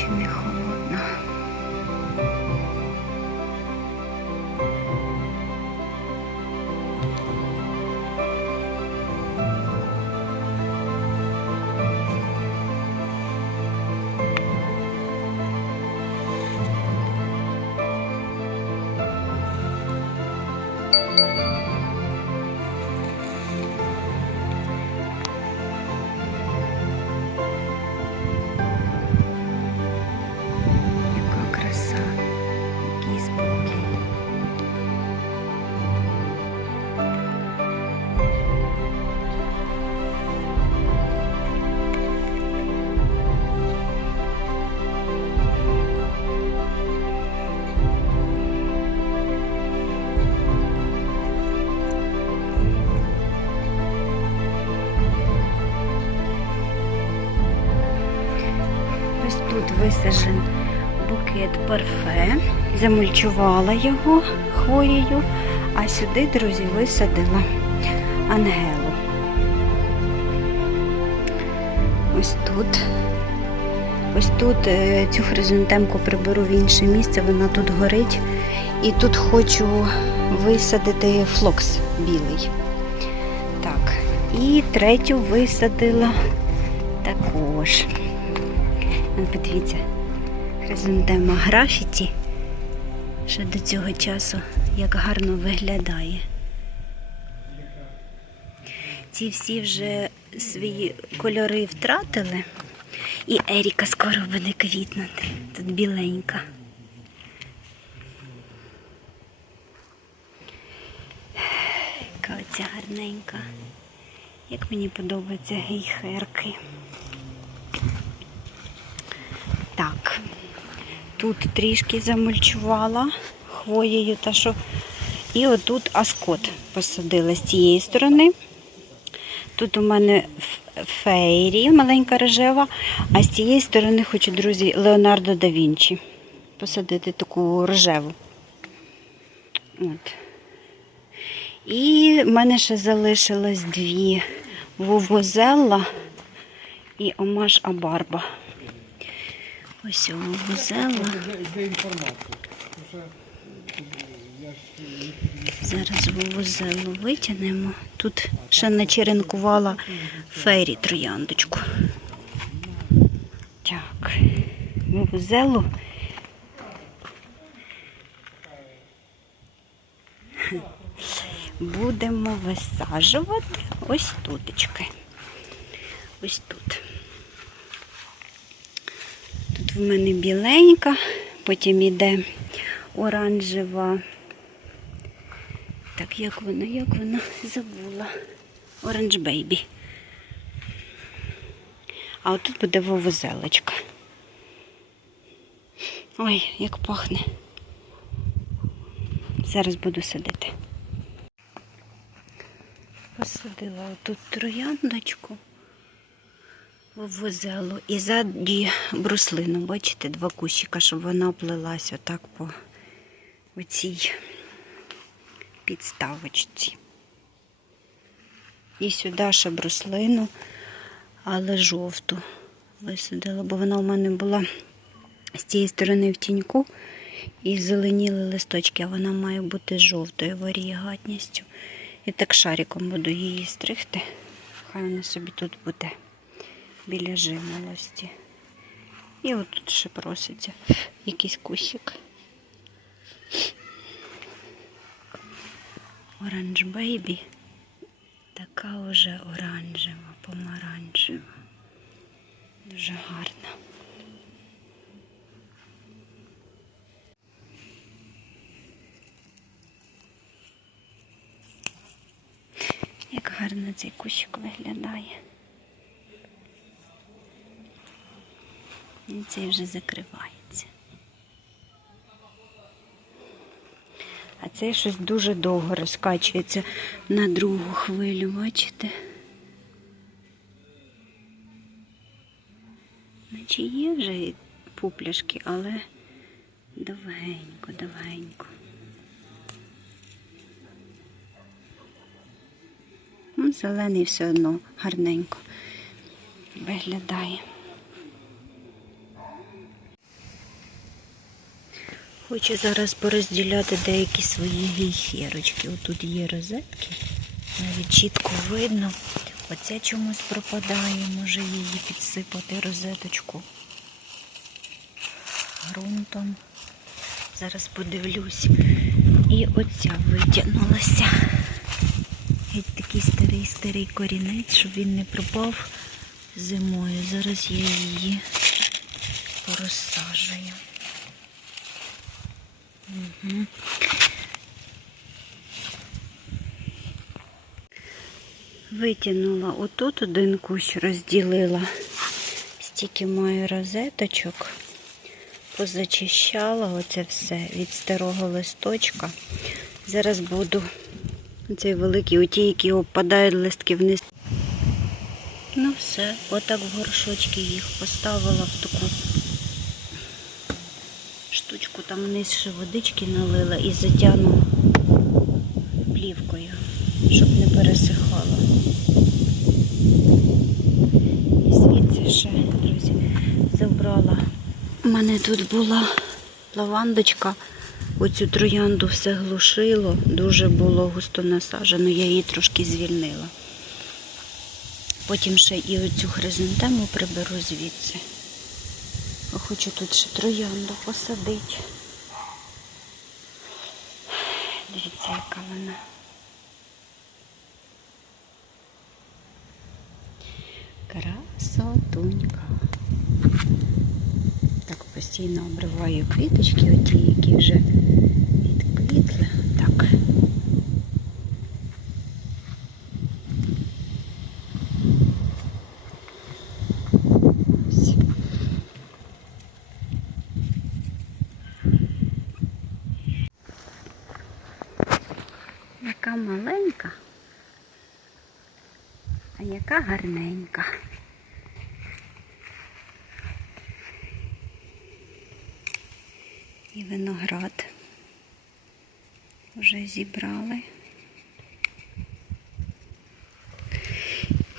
Водичка наче не тут висаджен букет парфе, замульчувала його хвоєю, а сюди, друзі, висадила ангелу. Ось тут. Ось тут е, цю хризантемку приберу в інше місце, вона тут горить. І тут хочу висадити флокс білий. Так, і третю висадила також. Подивіться, хризантема графіті. Ще до цього часу як гарно виглядає. Ці всі вже свої кольори втратили. І Еріка скоро буде квітнути. Тут біленька. Яка оця гарненька. Як мені подобаються гейхерки. Так, тут трішки замульчувала хвоєю та що. І отут аскот посадила з цієї сторони. Тут у мене фейрі, маленька рожева, а з цієї сторони хочу, друзі, Леонардо да Вінчі. Посадити таку рожеву. От. І в мене ще залишилось дві вовозелла і омаж абарба. Ось я ж Зараз вовозелу витягнемо. Тут ще начеренкувала фейрі трояндочку. Так, вовозелу. Будемо висаджувати ось тутечки. Ось тут. В мене біленька, потім іде оранжева. Так, як вона, як вона забула. Оранж Бейбі. А отут буде вовозелочка. Ой, як пахне. Зараз буду садити. Посадила отут трояндочку вовозелу і ззаді бруслину. Бачите, два кущика, щоб вона плелась отак по оцій підставочці. І сюди ще бруслину, але жовту висадила, бо вона у мене була з цієї сторони в тіньку і зеленіли листочки, а вона має бути жовтою варієгатністю. І так шариком буду її стригти. Хай вона собі тут буде біля жимолості. І отут ще проситься якийсь кусик. Оранж Бейбі. Така вже оранжева, помаранчева. Дуже гарна. Як гарно цей кущик виглядає. І цей вже закривається. А цей щось дуже довго розкачується на другу хвилю, бачите? Наче є вже пупляшки, але довгенько, довгенько. Ну, Зелений все одно гарненько виглядає. Хочу зараз порозділяти деякі свої гейхерочки. Отут є розетки, навіть чітко видно. Оця чомусь пропадає, може її підсипати розеточку ґрунтом. Зараз подивлюсь. І оця витягнулася. Геть такий старий старий корінець, щоб він не пропав зимою. Зараз я її порозсаджую. Угу. Витягнула отут один кущ, розділила. Стільки маю розеточок. Позачищала оце все від старого листочка. Зараз буду цей великий, оті, які опадають листки вниз. Ну все, отак в горшочки їх поставила в таку там вниз ще водички налила і затягнула плівкою, щоб не пересихало. І звідси ще, друзі, забрала. У мене тут була лавандочка, оцю троянду все глушило, дуже було густо насаджено, я її трошки звільнила. Потім ще і оцю хризантему приберу звідси. Хочу тут ще троянду посадити. Дивіться, яка вона. Красотунька. Так постійно обриваю квіточки, оті, які вже відквітли. Так. Ось. Яка маленька, а яка гарненька. І виноград вже зібрали.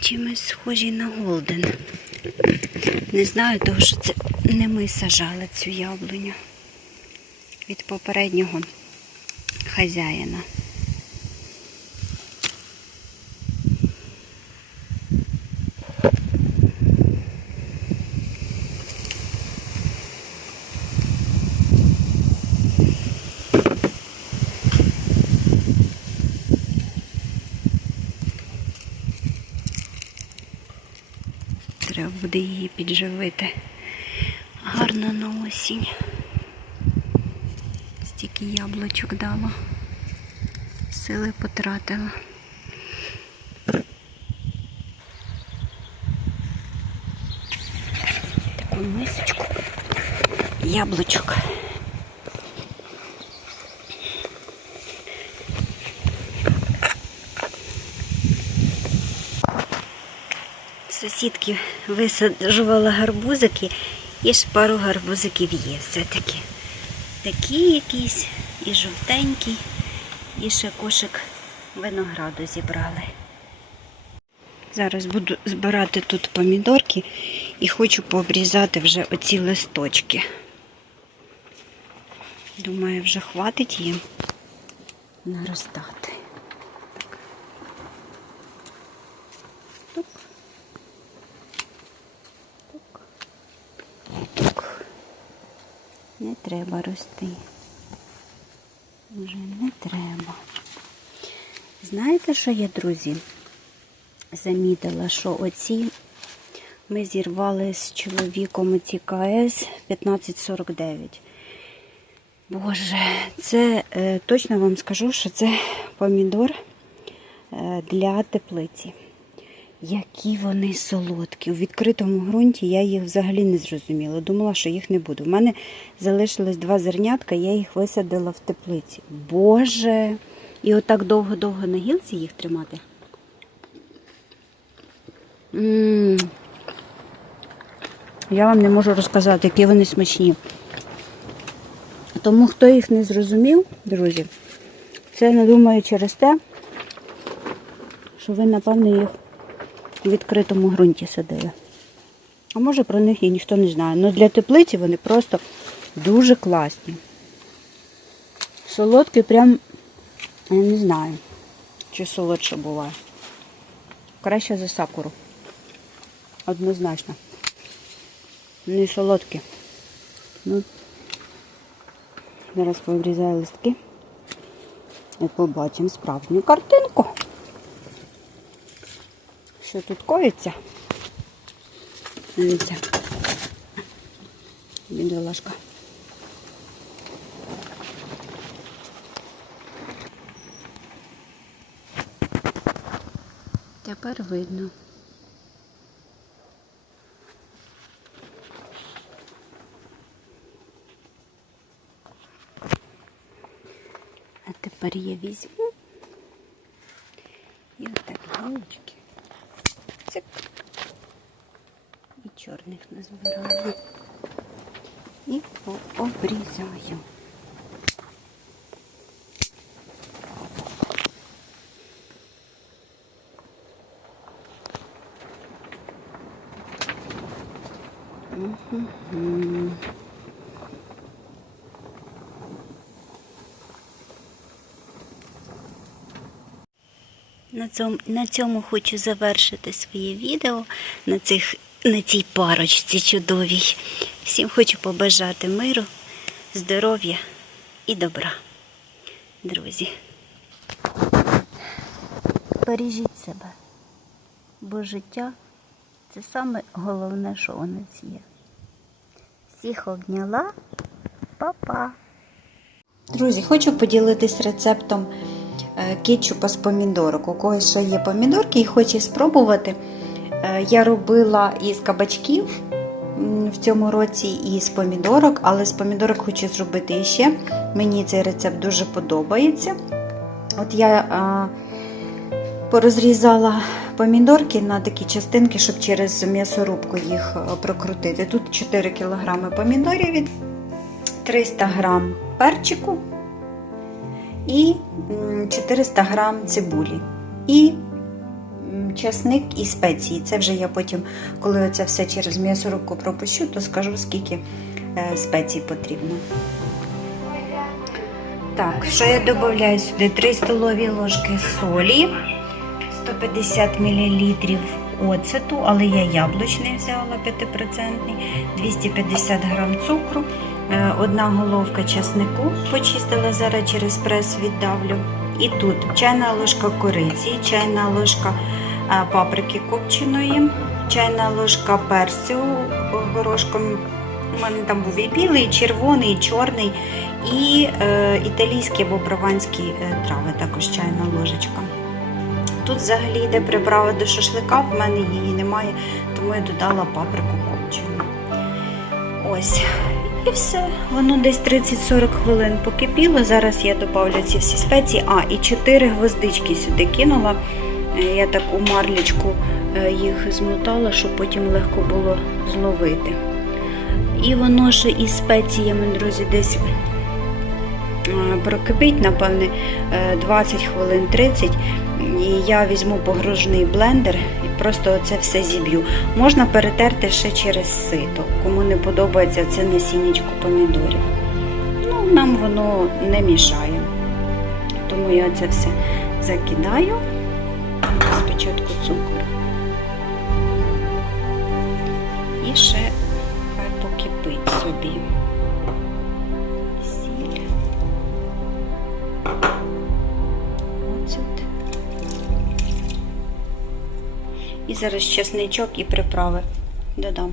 Чимось схожі на голден. Не знаю, того що це не ми сажали цю яблуню від попереднього хазяїна. Треба буде її підживити гарно на осінь. Стільки яблучок дало. Сили потратила. Таку мисочку яблучок. Сусідки висаджувала гарбузики, і ж пару гарбузиків є все-таки. Такі якісь, і жовтенькі, і ще кошик винограду зібрали. Зараз буду збирати тут помідорки і хочу пообрізати вже оці листочки. Думаю, вже хватить їм наростати. Не треба рости. Вже не треба. Знаєте, що я, друзі? Замітила, що оці ми зірвали з чоловіком оці КС 1549. Боже, це е, точно вам скажу, що це помідор е, для теплиці. Які вони солодкі. У відкритому ґрунті я їх взагалі не зрозуміла. Думала, що їх не буде. У мене залишилось два зернятка, я їх висадила в теплиці. Боже! І отак довго-довго на гілці їх тримати. м Я вам не можу розказати, які вони смачні. Тому хто їх не зрозумів, друзі, це не думаю через те, що ви, напевно, їх у відкритому ґрунті садили. А може про них і ніхто не знає. Але для теплиці вони просто дуже класні. Солодкий прям, я не знаю, чи солодше буває. Краще за сакуру. Однозначно. Не солодкі. Ну, зараз пообрізаю листки і побачимо справжню картинку. Що тут коїться? Дивіться. Бідолашка. Тепер видно. А тепер я візьму і отак гілочки. Цик. І чорних назбираю. І обрізаю. Мгм. На цьому, на цьому хочу завершити своє відео на, цих, на цій парочці чудовій. Всім хочу побажати миру, здоров'я і добра. Друзі. Бережіть себе, бо життя це саме головне, що у нас є. Всіх обняла, Па-па! Друзі, хочу поділитись рецептом е, кетчупа з помідорок. У когось ще є помідорки і хоче спробувати. Е, Я робила із кабачків в цьому році і з помідорок, але з помідорок хочу зробити іще. Мені цей рецепт дуже подобається. От я е, порозрізала помідорки на такі частинки, щоб через м'ясорубку їх е, прокрутити. Тут 4 кг помідорів, 300 г перчику і 400 г цибулі. І часник і спеції. Це вже я потім, коли це все через м'ясорубку пропущу, то скажу, скільки е, спецій потрібно. Так, що я додаю сюди? 3 столові ложки солі, 150 мл оцету, але я яблучний взяла 5%, 250 г цукру, е, одна головка часнику почистила, зараз через прес віддавлю. І тут чайна ложка кориці, чайна ложка паприки копченої, чайна ложка перцю горошком. У мене там був і білий, і червоний, і чорний, і е, італійські або прованські е, трави, також чайна ложечка. Тут взагалі йде приправа до шашлика, в мене її немає, тому я додала паприку копчену. Ось. І все. Воно десь 30-40 хвилин покипіло. Зараз я додавлю ці всі спеції. А, і 4 гвоздички сюди кинула. Е, Я так у марлічку е, їх змотала, щоб потім легко було зловити. І воно ще із спеціями, друзі, десь е, прокипить, напевне, е, 20 хвилин 30. І я візьму погружний блендер і просто це все зіб'ю. Можна перетерти ще через сито. Кому не подобається це насіннячко помідорів. Ну, нам воно не мішає. Тому я це все закидаю. Спочатку цукор. І ще хай покипить собі. Сіль. Оцет. І зараз чесничок і приправи додам.